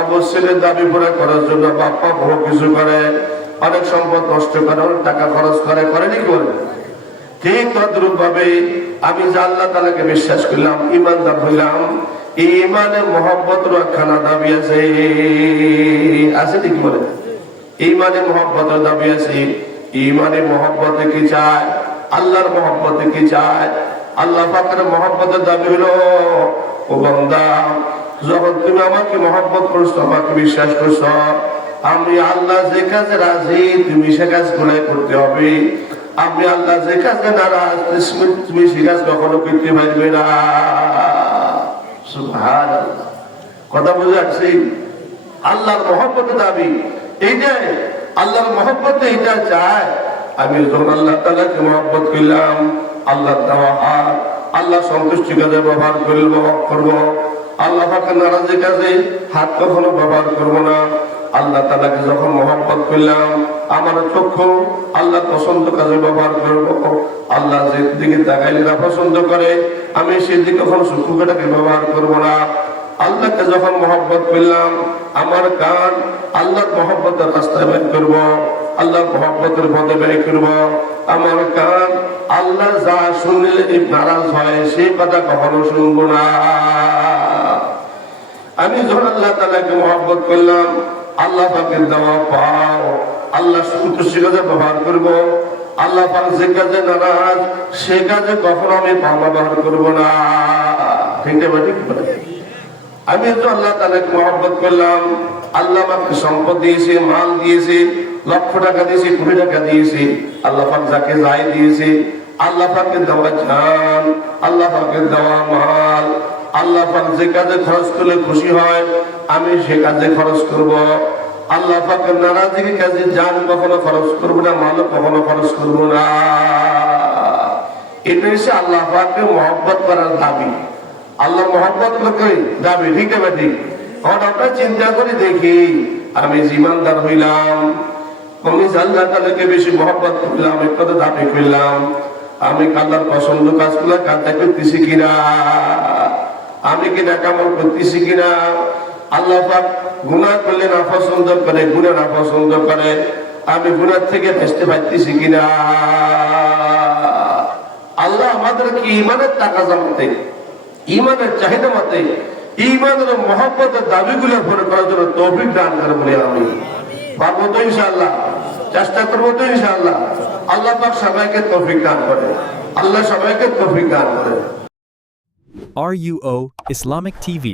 অবশ্যই দাবি পুরা করার জন্য বাপ্পা বহু কিছু করে, অনেক সম্পদ নষ্ট করে, অনেক টাকা খরচ করে, করেনি করে। ঠিক তদ্রুপ ভাবে আমি যে আল্লাহ তাআলাকে বিশ্বাস করলাম, ইমানদার হইলাম, ইমানে মহব্বত রাখানা দাবি আছে, আছে ঠিক বলে? ইমানে মহব্বতের দাবি আছে। ইমানে মহব্বতে কি চায়? আল্লাহর মহব্বতে কি চায়? আল্লাহ পাকের মহব্বতের দাবি হলো, ও বান্দা, যখন তুমি আমাকে মহব্বত করছো, আমাকে বিশ্বাস করছো, আমি আল্লাহ যে কাজে রাজি তুমি সে কাজ গুলাই করতে হবে। আমি আল্লাহ যে কাজে নারাজ তুমি সে কাজ কখনো করতে পারবে না। সুবহানাল্লাহ, কথা বুঝে আসছি? আল্লাহর মহব্বতের দাবি এইটাই, আল্লাহর মহব্বতে এইটা চায়। আমি যখন আল্লাহ তাআলাকে মহব্বত করলাম, আল্লাহ দেওয়া হাত আল্লাহ সন্তুষ্টি কাজে ব্যবহার করব, আল্লাহ পাকের নারাজি কাজে হাত কখনো ব্যবহার করব না। আল্লাহ তাআলাকে যখন মহব্বত করলাম, আমার চক্ষু আল্লাহ পছন্দ কাজে ব্যবহার করব। আল্লাহ যে দিকে তাকাইলে না পছন্দ করে, আমি সেদিকে কখনো চক্ষুটাকে ব্যবহার করব না। আল্লাহকে যখন মহব্বত করলাম, আমার কান আল্লাহর মহব্বতের রাস্তায় বের করব, আল্লাহর মহব্বতের পথে ব্যয় করব। আমার কান আল্লাহ যা শুনলে নারাজ হয় সেই কথা কখনো শুনব না। আমি যখন আল্লাহ তাআলাকে মহব্বত করলাম, আল্লাহ পাকের দেওয়া পাও আল্লাহ সন্তুষ্টি কাজে ব্যবহার করব। আল্লাহ পাক যে কাজে নারাজ সে কাজে কখনো আমি পাও ব্যবহার করব না। ঠিক না? ঠিক বলে? আমি তো আল্লাহ তাআলাকে মহব্বত করলাম, আল্লাহ আমাকে সম্পদ দিয়েছে, মাল দিয়েছে, লক্ষ টাকা দিয়েছে, কোটি টাকা দিয়েছে, আল্লাহ পাক যাকে যাই দিয়েছে, আল্লাহ পাকের দেওয়া জান, আল্লাহ পাকের দেওয়া মাল, আল্লাহ পাক যে কাজে খরচ করলে খুশি হয় আমি সে কাজে খরচ করব। আল্লাহ পাকের নারাজির কাজে জান কখনো খরচ করব না, মালও কখনো খরচ করব না। এটা হচ্ছে আল্লাহ পাককে মহব্বত করার দাবি, আল্লাহ মহব্বত লোকে দাবি। ঠিক আছে? ঠিক। এখন আমরা চিন্তা করে দেখি, আমি ইমানদার হইলাম, আমি আল্লাহ তাআলাকে বেশি মহব্বত করলাম, একটা দাবি করলাম, আমি আল্লাহর পছন্দ কাজগুলো কাজটা করতেছি কিনা, আমি কি নাকামল করতেছি কিনা। আল্লাহ পাক গুনাহ করলে না পছন্দ করে, গুনাহ না পছন্দ করে, আমি গুনাহ থেকে বাঁচতে পারতেছি কিনা। আল্লাহ আমাদেরকে ইমানের তাকাজা মতে, ইমানের চাহিদা মতে, ইমানের মহব্বতের দাবিগুলো পূরণ করার জন্য তৌফিক দান করে বলে আমি পারবো তো ইনশাআল্লাহ, চেষ্টা করবো তো ইনশাআল্লাহ। আল্লাহ পাক সবাইকে তৌফিক দান করে, আল্লাহ সবাইকে তৌফিক দান করে। RUO Islamic TV